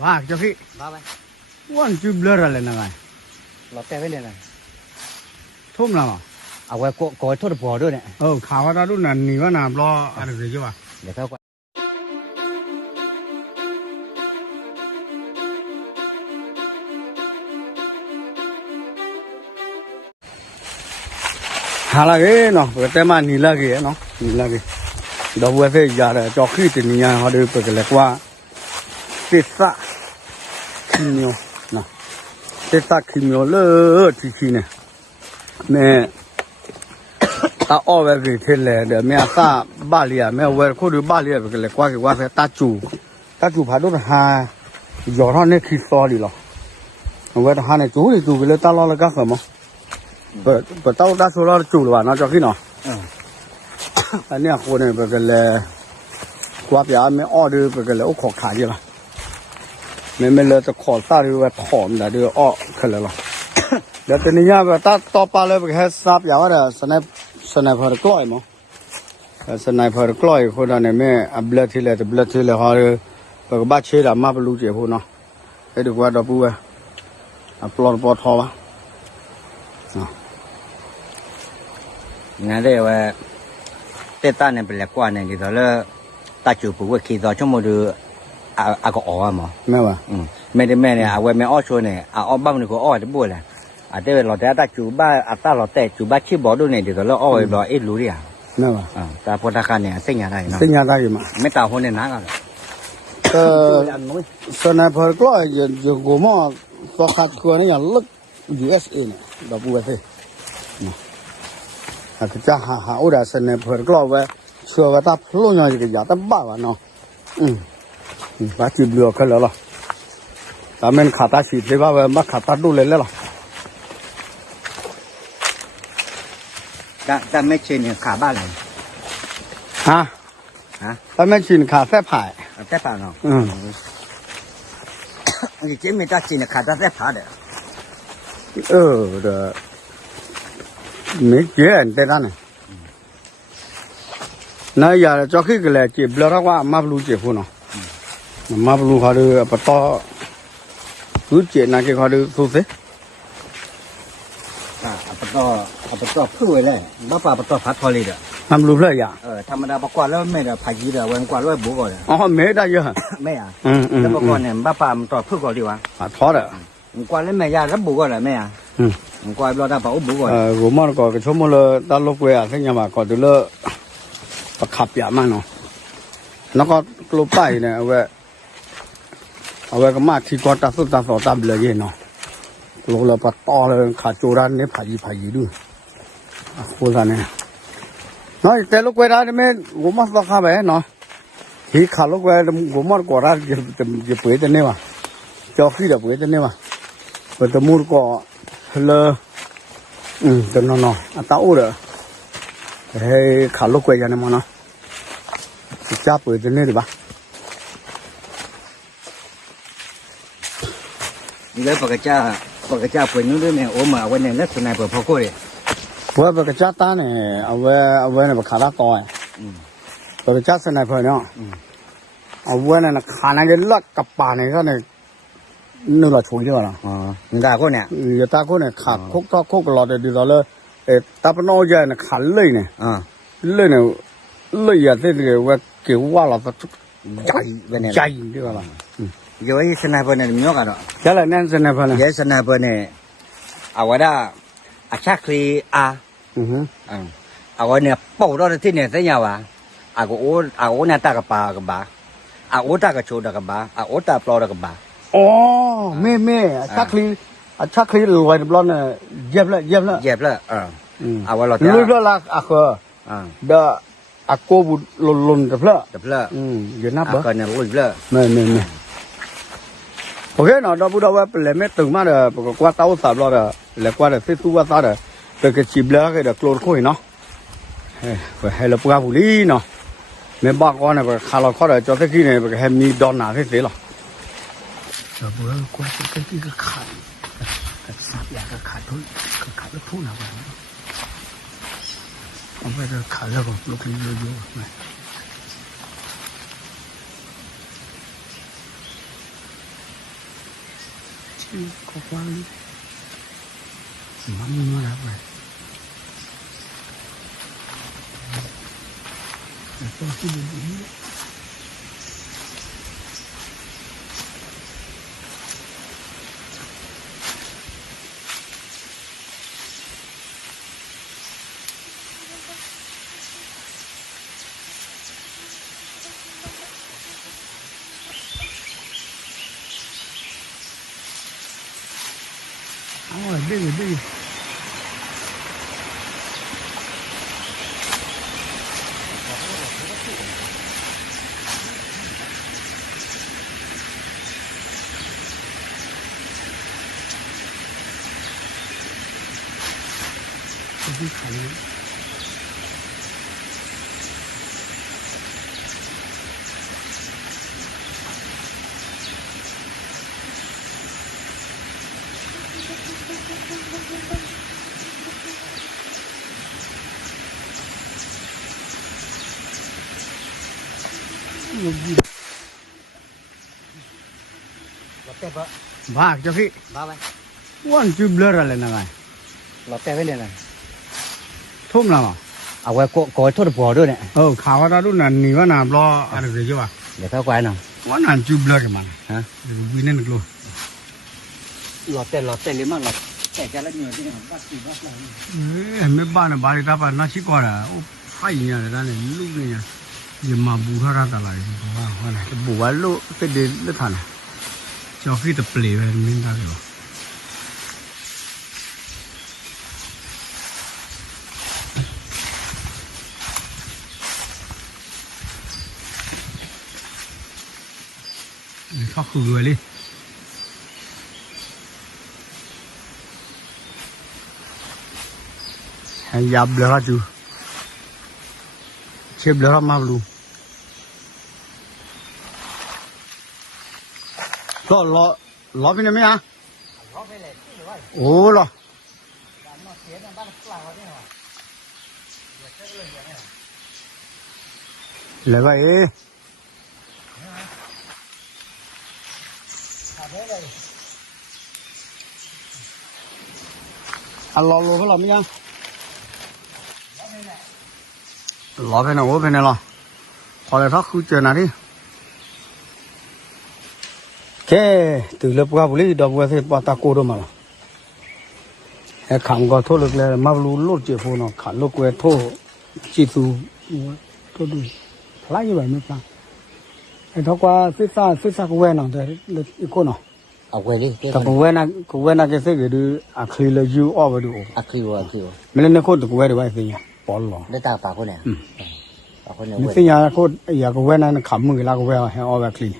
Bah, jadi, wan jubler lah nengai. Lotte với này. Thum lah. Awak kau itu ada bodoh ni. Oh, kawat ada tu ni mana blo ada kerja apa? Dia tahu. Halagi, no, pertama ni lagi, no, ni lagi. Dah buat saya jadi joki tu ni yang ada pergi kuah pizza kimio, no, pizza kimio le cici ni. Me, tak awal pergi le, dah me asa Bali ah, me awal kau di Bali pergi kuah saya tacu pada ha, joran ni kisah di lah. Awal ha ni tu bila tak lalu kah kamu? Betul dah sudah cuci lah, nak joki no. Anh em cô này phải là qua bia mới order phải là ốc khá gì là mình làจะขอซาดูว่าถอนแต่เดี๋ยวอ้อขึ้นแล้วเดี๋ยวตอนนี้เนี่ยถ้าต่อไปเลยไปแค่ซาบยาวเลยสไนเปอร์กล้อยมั้งสไนเปอร์กล้อยคนนั้นเนี่ยไม่บลัดที่เลยเขาเลยก็บ้าเชื่อมาเป็นลูกเจ้าพูดเนาะไอ้ดูว่าดอกบัวปลอดปลอดทอวะงั้นเดี๋ยวแต่ตาเนี่ยเป็นแหลกกว่าเนี่ยที่ตอนแรกตาจูบว่าขี่ต่อชั่วโมงดูก็อ๋อมั้งไม่ว่าไม่ได้แม่เนี่ยเอาไว้แม่อ้อช่วยเนี่ยอ้อบ้านนี่ก็อ้อจะบ้วนแหละแต่เราแต่ตาจูบ้าตาเราแต่จูบ้าชี้บอดูเนี่ยที่ตอนแรกอ้อไว้รอรู้ดิอ่ะไม่ว่าแต่พอตาการเนี่ยเส้นยาได้เนาะเส้นยาได้มั้ยไม่ตาหัวเนี่ยนักอ่ะสไนเปอร์กล้อยยังกูมั่วตัวขัดขวานนี่อย่างลึก USA เนี่ยดอกบัวสิก็จะหาอุดาสเนี่ยเผื่อกล้อไว้เชื่อว่าถ้าพลุ่งอย่างนี้ก็อย่าต้องบ้าว่ะเนาะบ้าจีบเลือกกันแล้วล่ะแต่มันขาตาฉีดได้ป่าวมาขาตาดูเลยแล้วล่ะแต่ไม่เช่นเนี่ยขาบ้านเลยฮะแต่ไม่ฉีดขาแท้ผ่ายแท้ผ่าเนาะนี่เจ๊ไม่ได้ฉีดขาแท้ผ่าเด้อเด้อไม่เจ๊อันเดียวนั่นนายอยากจะคิดกันเลยจีบแล้วว่ามาบลูจีบพูนเนาะมาบลูเขาดูปะตอรู้จีนักเขาดูสุดสิปะตอพูดเลยบ้าป่าปะตอพัดพอเลยเด้อมาบลูเลยอ่ะธรรมดาปะกว่าแล้วไม่ได้พายีเด้อวันกว่าแล้วบุกก่อนอ๋อไม่ได้เยอะไม่อ่ะแล้วปะกว่าเนี่ยบ้าป่ามันตอพูดก่อนดีวะท้อเด้อกว่าแล้วไม่ยาแล้วบุกก่อนเลยไม่อ่ะกว่าเราได้ป่าบุกก่อนกูมันก็ชั่วโมงละตลกเว้ยอ่ะซึ่งยังมาก็ดูเลยประคับยามันเนาะแล้วก็กลุ่มไปเนี่ยเอาไว้ก็มาที่ก็ตัดสุดตัดสอตัดเลยเนาะลูกเราปัดต่อเลยขาดโจรันเนี่ยพายีด้วยโคตรเนี่ยน้อยแต่ลูกเวลาเนี่ยกูมันต้องข้าไปเนาะที่ขาลูกเวลากูมันก็รักจะเปิดแต่เนี่ยว่ะจอขี้จะเปิดแต่เนี่ยว่ะเปิดแต่มูดก็เลยจนนอนตาอู้เลยเฮ้ขาลูกเวลาเนี่ยมั้งเนาะจับเปิดแต่เนี่ยดีป่ะนี่เลยปากกาเปิดนู้นด้วยเนี่ยโอ้มาวันนี้ลักษณะเปิดพอกูเลยว่าปากกาตาเนี่ยเอาไว้เนี่ยปากกาต่อยปากกาสไนเปอร์เนาะเอาไว้เนี่ยขาเนี่ยจะลักกับป่าเนี่ยก็เนี่ยนู่นเราช่วยเยอะนะนี่ตากูเนี่ยตากูเนี่ยขาคุกหลอดเดี๋ยวเลยตาปนอจะเนี่ยขาเลยเนี่ยเลยอย่างที่ว่าเกี่ยวว่าเราจะใจดีกว่าล่ะอยู่ไอ้สไนเปอร์เนี่ยมีเยอะกันหรอใช่เลยนั่นสไนเปอร์เนี่ยสไนเปอร์เนี่ยเอาไว้ได้อาชักคลีเอาไว้เนี่ยปูเราที่เนี่ยเสียว่ะเอาเนี่ยตากระปากระบาเอาตากระโชดกระบาเอาตาปลอดกระบาอ๋อไม่ชักคลีรวยบล็อกเนี่ยเย็บเลยเอาไว้เราลุยแล้วล่ะเด้ออากูบุลุนเดบเลยืนนับบ่ก็เนี่ยลุยเลยไม่โอเคเนาะเราพูดว่าเป็นเลยไม่ตึงมากเลยปกติว่าเต้าสามรอบเลยแล้วว่าเนี่ยซื้อว่าตาเลยเป็นกระชิบแล้วก็เดี๋ยวโกลนคุยเนาะให้เราพูดกับผู้ลีเนาะไม่บ้าก้อนเนี่ยก็ขาเราข้อเดี๋ยวจอดที่กี้เนี่ยก็ให้มีดอนหนาที่เสียหรอเราพูดว่าที่กี้ก็ขาดสับยาก็ขาดทุนแล้วทุนอะไรเอาไปจะขาดแล้วก็ลูกนี้เยอะๆ có qua đi mắm nó đã vậy cho cái gì đấy rồi đi đi khải भाग cho khi ba one tube blur là này lọt tay với này thôm nào à quay có thôi được bỏด้วยnày khảo ra lúc nào nỉ vào nào lo ăn được gì chứ bà để theo quay nào one and tube blur mà hả vì nên được luôn lọt tay lấy mà lọt tay cái là nhiều thế nào bắt lại mấy ba này ba đi ta nó chỉ có là phải nhà này lúc này giờ mà bù ra ta lại này bù vào lúc cái đến nó thằng cho khi tập play về mình ta được thoát khử người đi hay dập lửa chú chếp lửa mà luôn lo bên này mấy à ồ lo lại vậy lo cái lo mấy à lo bên này lo khỏi lại thoát khu chơi nào đi cái từ lớp qua buli đọc qua thì bắt ta cố đó mà cái khám có thô lực là mà lú lót chế phô nó khám lót qua thô chỉ tu thô đi lại như vậy mới sao cái thọ qua phía xa của quen nào thì cô nào quay đi cái của quen là cái gì cái đứa akli là you over được akli mình nên cô được quen được vậy gì bỏ lò để ta bảo con này bảo con này mình xin nhà cô nhà của quen là khám người là của quen hay over akli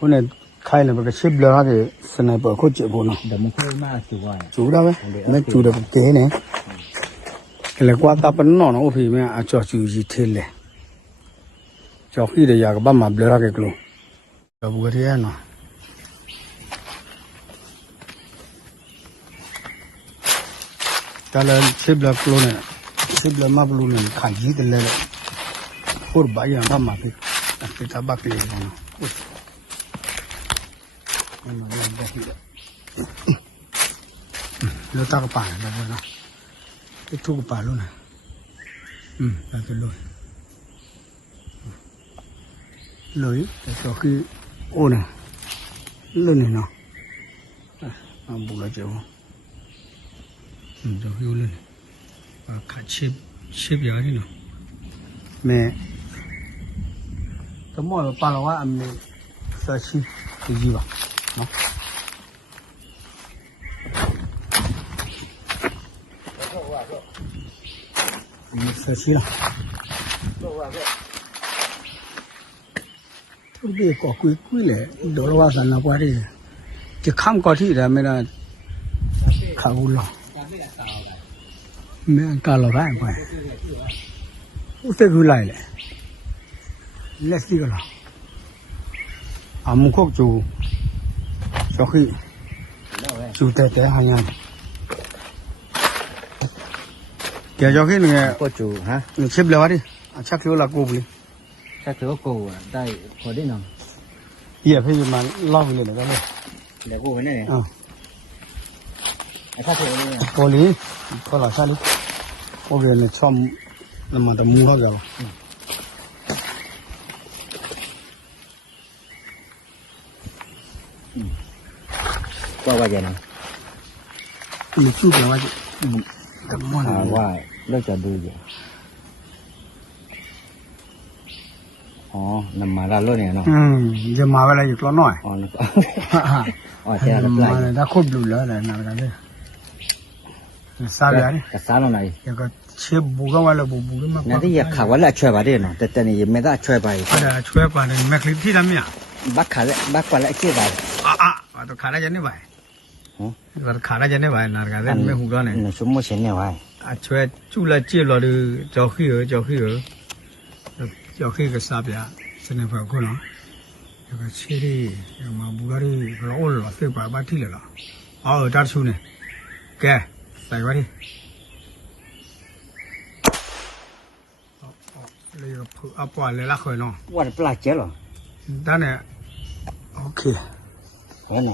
cái này khai là cái ship lửa thì sniper có chịu vô nó để mình khơi mà chủ đó đấy nó chủ được kế này cái là qua ta bắn nó thì mới cho chủ gì thế này cho khi để giờ cái băm mà lửa cái luôn cho bữa thế nó cái là ship lửa luôn này ship lửa mà luôn này khai gì thế này phur bảy giờ băm mà thì ta bắt liền nó nó ta cái bàn là vậy đó cái thu cái bàn luôn này là cái lưới để cho khi ô này lên này nó bù lại chịu cho khi ô lên và cả xếp giá đi nào mẹ cái mồi ba là anh mình sẽ xếp cái gì vậy nó mình sẽ xí là thôi đi có quý lệ đó là hoa sản là qua đi chỉ không có thì là mình là khảo lò mình cả lò cái phải u sẽ cứ lại lấy gì cái lò một khúc chủ cho khi chủ tệ hai nhau kể cho khi này có chủ hả xếp lửa đi chắc là cô đi chắc thiếu cô đây có đi nào giờ phải mà lo về này cái này เดี๋ยวกูไปเนี่ย อ่า ไอ้ข้าวเสียเนี่ย โอลีก็หล่อซะลิโอเคเนี่ยชอบน้ำมันตะมูเขาเดี๋ยว ว่าว่าอย่างนั้น มีชู้กันว่าจะตะมู ถามว่าเลิกจะดูอยู่อ๋อนำมาแล้วรถเนี่ยเนาะ จะมาเวลาอยู่ตัวน้อย อ๋อนะอ๋อแค่ละปลาย มาได้ครบดูแล้วนะนั่นกันเลยซาเบียนี่ กระซ้าลงไหน ยังก็เชื่อบุกว่าแล้วบุกมา นั่นที่อยากข่าวว่าละช่วยไปได้เนาะแต่นี่ไม่ได้ช่วยไป อะไรช่วยป่ะเนี่ยแม่คลิปที่ทำเนี่ย บักขาละบักกว่าละเชื่อไป ตัวขาได้ยังไม่ไหวตัวขาได้ยังไม่ไหวนากันเลยไม่หูร้อนเนี่ย สมมติเช่นเนี่ยว่า ช่วยจุลเจี๊ยบเราจะขี้ก็ซาเบียเสนอไปคนละยังก็เชื่อดิยังมาบุกอะไรเราโอ้เราเสียไปบ้านที่เลยล่ะตัดชูเนี่ยแกใส่ไว้ดิเลยเอาปล่อยเลยละคนเนาะ ว่าปลาเจ๊หรอ ด้านเนี่ยโอเค ว่าไง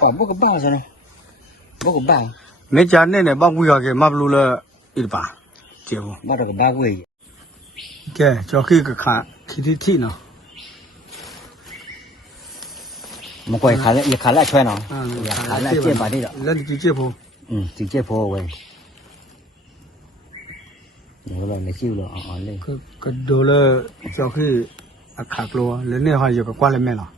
ปล่อยพวกบ้าซะเนาะพวกบ้า ไม่จานเนี่ยบ้ากุยกันมาบลูละอีป่าเจ้า บ้าเราก็บ้าเว้ย แกจะขี้ก็ขาขี้ที่เนาะ มันก็อย่าขาละช่วยเนาะอย่าขาละเจี๊ยบไปนี่หรอ แล้วจีเจี๊ยบพอ จริงเจี๊ยบพอเว้ยเดี๋ยวเราในคิวเราอ่อนเลย ก็ดูเลยจะขี้ขาโกลัวแล้วเนี่ยเขาอยู่กับกวนเลยแม่เนาะ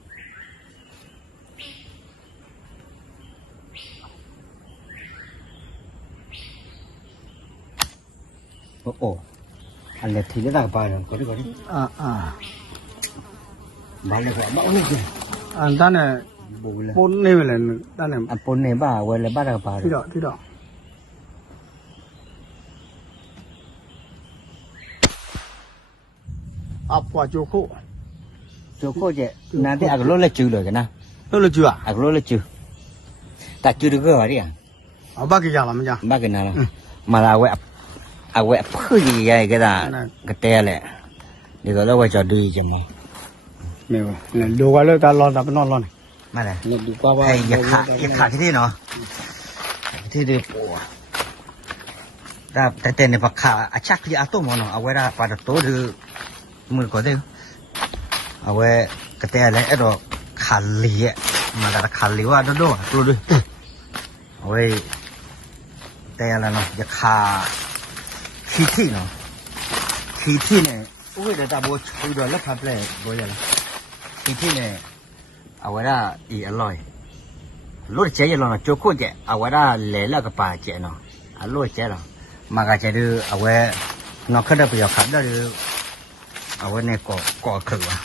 โอ้อันเล็กทีนี้ได้ไปแล้วก็ได้ก็ได้บ้านเลยก็บ้านเลยอันด้านเนี่ย บุญเลย ปนนี่ไปเลยด้านเนี่ย อันปนเนี่ยบ้าเว้ยเลยบ้านเราไป ที่ดอกปวดโจโค chỗ cô chị nãy thì aglo là chữ rồi cái nào လို့လို့ကျွာ aglo là chữ ta chữ được cái gì à ဘာကြကြလားမကြ ba cái nào mà là quẹt phơi gì vậy cái là cái te này đi rồi nó quay cho đi chứ mà မဲပါလိုကလည်းကလောတာပနော်လောနေ mà này လက်ဒီကွာပါ hay giặc khạc cái gì nó thì đi bùa ra tại tên này bạc khạc chắc gì à tôm mà nó quay ra phải được tối thì mười có thế quay cái te này ở đó khạc lì mà là khạc lì qua đó đâu rồi đi quay te là nó giặc khạc khí thi nó khí thi này ôi để ta bố chui rồi lớp hấp lệ bố giờ là khí thi này quay ra ý alloy lúa chế giờ nó chỗ cuốn chế quay lấy là cái bà chế nó lúa chế nó mà cái chế được quay nó khơi được bây giờ khát đó được quay này cỏ khử à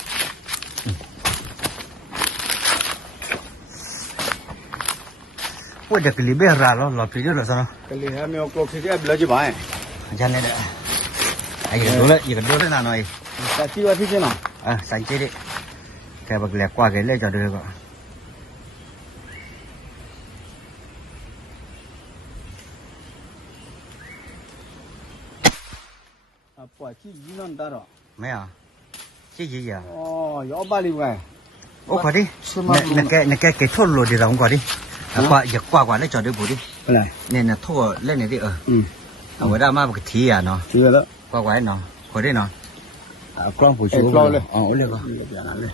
quay được cái libê ra lo lo phí rồi sao ကလေးဟဲမြောကိုဖြစ်တဲ့ဘလကြီးပါ cho nên đấy ai giờ đôi đấy nào nói စာကြည့်ပါဖြစ်နေနော် sáng chế đấy cái bậc lẹt qua cái lấy cho được rồi ပွာကြည့်ယူနန်တာတော့ mấy à chứ gì vậy ရောပါလိမ့်ပဲ ô quả đi cái thốt lùi đi đóng quả đi quả lấy cho được bù đi ဟုတ်လား nên là thua lên này đi ở đây mà cái thí à nó ကြည့်ရတော့ quả nó quả đi nó con phụ chú con lên ô lên con ပြန်လာလေ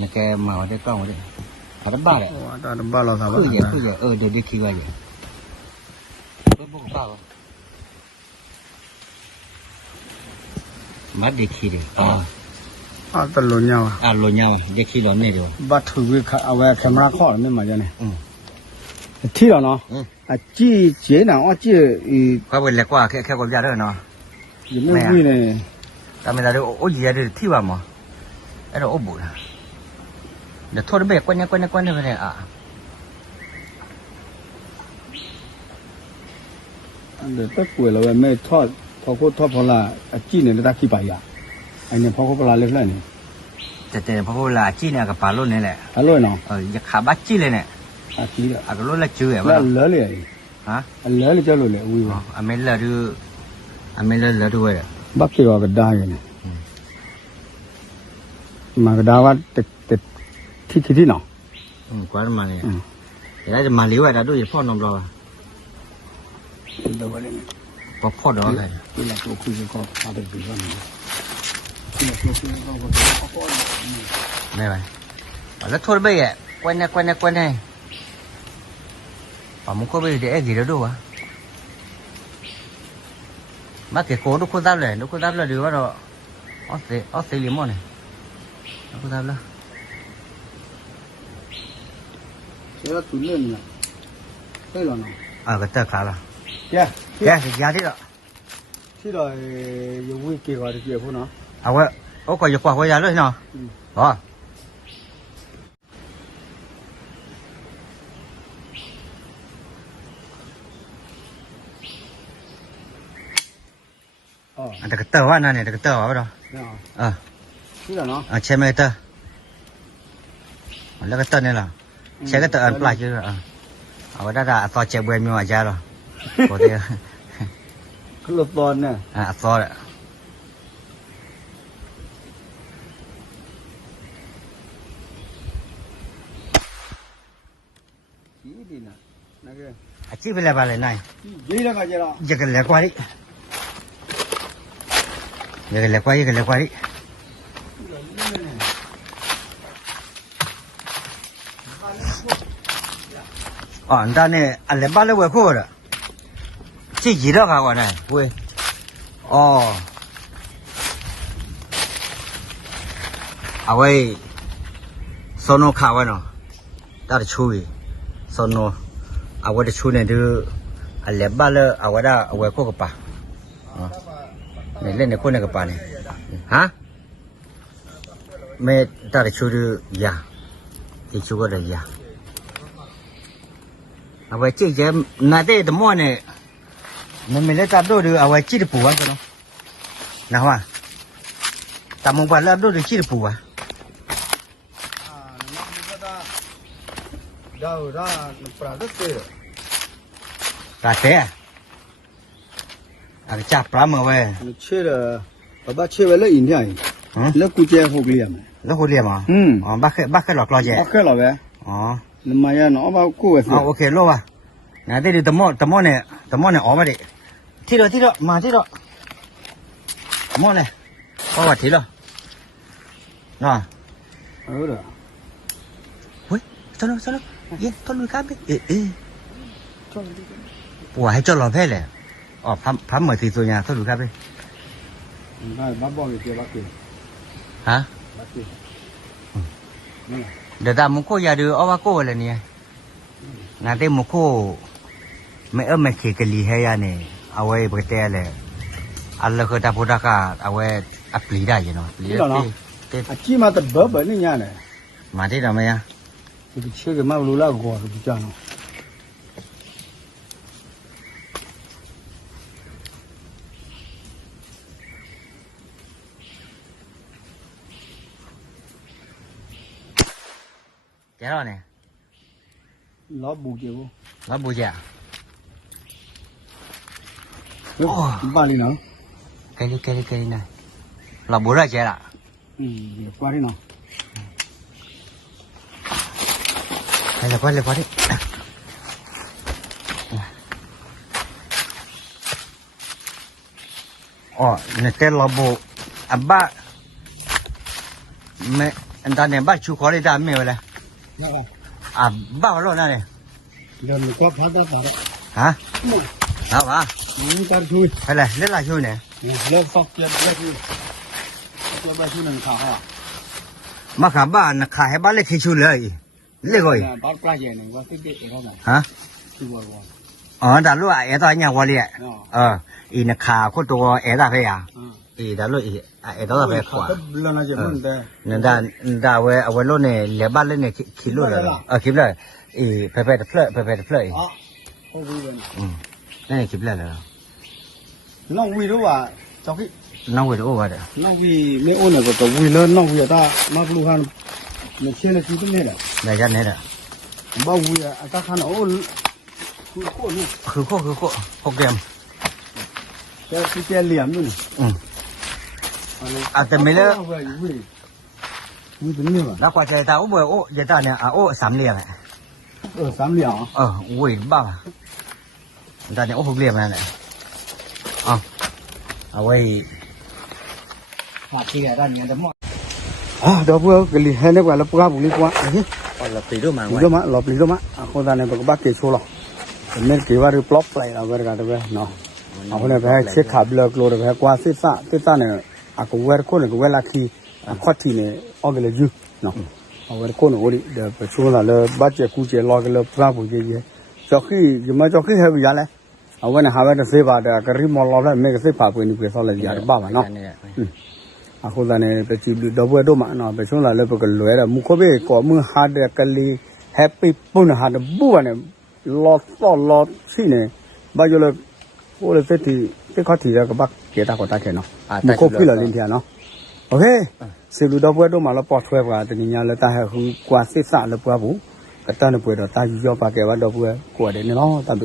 này cái màu đây con đấy à bắt ba đấy တာတပတ်လောက်သာပါ cứ vậy để đi khi vậy mắt đi khi đi တလုံးညာ lôi nhau đi khi đó này rồi ဘတ်ထူဝခအဝဲကင်မရာခေါ်နေမှာကြနေထီတော့နော်ကြည့်ကျင်းတော့ကြည့် qua bên lẹt qua cái con ra đó nó ဒီနေ့ကြီးနေ ta mới ra được ô gì ra được thi vào mà cái đó ô bụi để thôi nó bẻ quanh này này à အဲ့တက်ကွယ်လောပဲမဲထော့ဖို့ထော့ဖော်လာအကြည့်နေတာခိပါရအဲ့နေဖော်ဖို့လာလေဖလိုက်နေ แต่เพราะว่าจีเนี่ยกับปลาลุ่นนี่แหละ အဲ့လိုနော် อยากขาบัดจีเลยเนี่ย အကြည့်ရ ก็ลุ่นละจื้อ လဲ ว่า လဲလေ ฮะ လဲလေကြောက်လို့လေဝီပါ อเมริกาดูอเมริกาด้วย ဘတ်ပြေတော့ကဒါရနေမကဒါကတိနော် กว่ามาเนี่ยแล้วจะมาเลี้ยวอะไรด้วยพ่อนมรอ เดี๋ยวเลย พอพ่อดออะไร ที่เราคุยกันก็อาจจะดีกว่านี้ที่เราคุยกันก็พอ ไม่ไหวแล้วทั่วไปอ่ะกวนเนี่ยป่ามุกก็ไปเดี๋ยวกี่เดือนดูวะมาเกี่ยวกับลูกคนดับเลยดีว่าเราออสเตรเลียมั้งเนี่ยลูกคนดับเลย เชื่อตุนเลยเนี่ยใช่หรอเนาะ ก็เจอขาละ แย่ ยาที่ละ ที่เราอยู่วิกิว่าที่เกี่ยวพูดเนาะ เอาไว้โอ้ก็อย่ากว่าไว้ยาเลยเนาะอ๋อ อ๋อ อันตะกเตอร์ว่านั่นเนี่ยตะกเตอร์ว่าเปล่า เนี่ยที่เราเนาะ ใช่ไหมเตอร์แล้วก็เตอร์นี่ล่ะใช่ก็เตอร์อันปลายอยู่เอาไว้ได้ต่อเจ็บเวรมีมาจ้าหรอโอเค คือรถบอลเนี่ย ต่อเลย ที่ดีนะนะแก อาชีพเป็นอะไรนาย ยี่ละก็จะละ อยากเลี้ยงควายอยากเลี้ยงควายอ๋ออันนั้นเนี่ยอันเลี้ยงบ้านเลยเว้ยคู่ละที่จีนเขาก่อนนายเว้ยอ๋อเอาไว้โซโนข่าวไว้เนาะได้ช่วยโซโนเอาไว้ช่วยเนี่ยดูอันเลี้ยงบ้านเลยเอาไว้ได้เอาไว้คู่กับป่าเนี่ยเล่นในคู่เนี่ยกับป่าเนี่ยฮะไม่ได้ช่วยดูยาที่ช่วยก็ได้ยาเอาไว้จี้เจน่าได้แต่หม้อเนี่ยมันไม่ได้จับดูดูเอาไว้จี้ปูวะกันเนาะนะว่าแต่มึงไปแล้วดูดูจี้ปูวะ da pradate ตาเสียอาจับปลาเมื่อไว้ che da baba che vele india le ku je ho kle ma แล้วคุณเรียกมั้งอ๋อบ้าแค่หลอกล่อแย่ okay la be อ๋อ ma ya no ba ku we โอเครู้ป่ะนะที่ดูตะมอเนี่ยออกมาดิที่เรามาที่เรามอเลยเพราะว่าที่เราเนาะ ora เฮ้ยสนุกเย็นต้นมือครับปัวให้เจ้าหล่อแพ้เลยอ๋อพัมเหมือนสีสุญญาต้นมือครับ ba ba bo ke ba ke ฮะ ba ke เดี๋ยวตามมุกโคยาดูเอาว่าโก้เลยเนี่ยงานเต็มมุกโคไม่เขกลีให้ยาเนี่ยเอาไว้เปิดแต่เลยอันละคือตาพุทธกาเอาไว้อัปลีได้ยังเนาะ a chi ma ta ba ba ni nya ne มาที่เราไหมอ่ะ ki che ke ma lu la go ki ja no เจ้าเนี่ย lo bu je bo แล้วบูจ่า ba li no แค่นี้นะเราบูได้เจ้าละ kwa ri no ให้เราพอดิอ๋อเนี่ยแต่เราบูอันบ้าไม่อันตอนเนี่ยบ้าชูขอได้ตามไม่เวลา na ba อ่ะบ้าเรานั่นเนี่ย le ni ko pha da ba ฮะเอาวะ ni ta chu ไปเลยเล่นอะไรช่วยเนี่ย le fok le chu le ba chu nang kha ha มาขาบ้านนะขายให้บ้านเล็กที่ชุดเลยเล็กเลย ba pra je ne wa ti ti e ho na ฮะ chu wa wa อ๋อแต่ลูกไอ้ตอนนี้วันเลี้ยอีนักข่าวคนตัวไอ้ตาเพียอีแต่ลูกไอ้ตัวเพียขวา le na je mun de นั่นด่าเว้เอาไว้ลูกเนี่ยเหลือบ้านเล็กเนี่ยคิดลูกเลยคิดเลยอีเพลเฟล ha ho bi le นั่นคิดเลยเหรอ no wi do wa chok ki น้องวิโอวะเด้อ no wi me o ne ko wi le no wi ta ma lu han me che le ki tu ne la ได้ยันเนี่ยเด้อ ba wi a ka khan o ku ko ni คือโคเกม ke ki ke liam ni แต่ไม่เลิก wi 你怎么了？那或者他我这大呢3列了， 3两。我爸，大呢6列了嘞，我这个大呢的么？đó vừa cái lì hay này gọi là bùa bùi qua đấy là tùy đâu mà lì đó mà lọp lì đó mà con ta này bác kể số lọ nên kể vào được plop lại là vừa cả được nó hôm nay phải check khắp lợt lô được phải qua xếp xa này cũng vừa con này cũng vừa là khi khó thì này ở cái là dư nó vừa con này ổn được phải số là bắt chế cụ chế lo cái lợt ra bùi gì cho khi hay bị giá này vừa này hai bên xếp vào được cái rim mol là mấy cái xếp vào bùi này cái sau là giá ba mà nóအခုသာနေတချီတော့ဘွဲတော့မှာနော်ပဲဆုံးလာလည်းပဲကလွယ်တယ်မူခဘေကောမဟာဒကလီ happy ပုန်ဟာဒဘူကနေလောရှိနေဘာကြလဲဟိုလေတက်တီတက်ခတီရကဘတ်ကေတာကိုတာခဲနော်မခုပြလာလင်းပြနော်โอเคစီလူတော့ဘွဲတော့မှာတော့ပေါ်ထွဲပါတနည်းညာလည်းတာဟဲဟူကွာစစ်စလည်းပွားဘူးကတန်းပွဲတော့တာယူရောပါကဲပါတော့ဘွဲကိုရတယ်နော်တတ်